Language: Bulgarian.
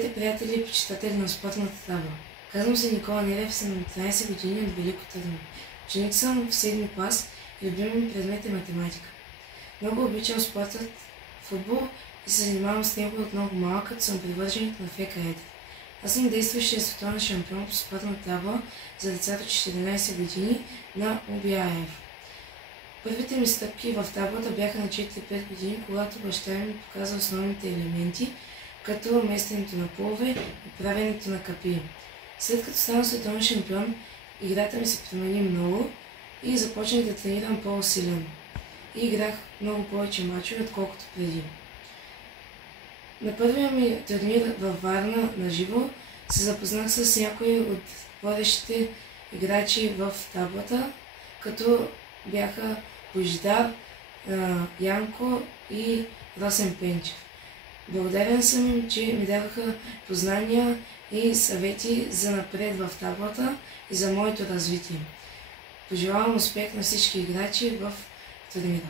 Здравейте, приятели и почитатели на спортната табла. Казвам се Никола Нелев, съм на 13 години от Велико Търново. Ученик съм в 7 клас и любимият ми предмет е математика. Много обичам спортът футбол и се занимавам с него от много малък, като съм привърженик на ФК Едри. Аз съм действащия световен шампион по спортна табла за деца до 14 години на УБАФ. Първите ми стъпки в таблата бяха на 4-5 години, когато баща ми показа основните елементи, като местенето на полове и правенето на капии. След като стана световен шампион, играта ми се промени много и започнах да тренирам по-усилено. И играх много повече мачове, отколкото преди. На първия ми турнир във Варна на живо се запознах с някои от водещите играчи в таблата, като бяха Божидар, Янко и Росен Пенчев. Благодарен съм им, че ми дадоха познания и съвети за напред в таблата и за моето развитие. Пожелавам успех на всички играчи в турнира.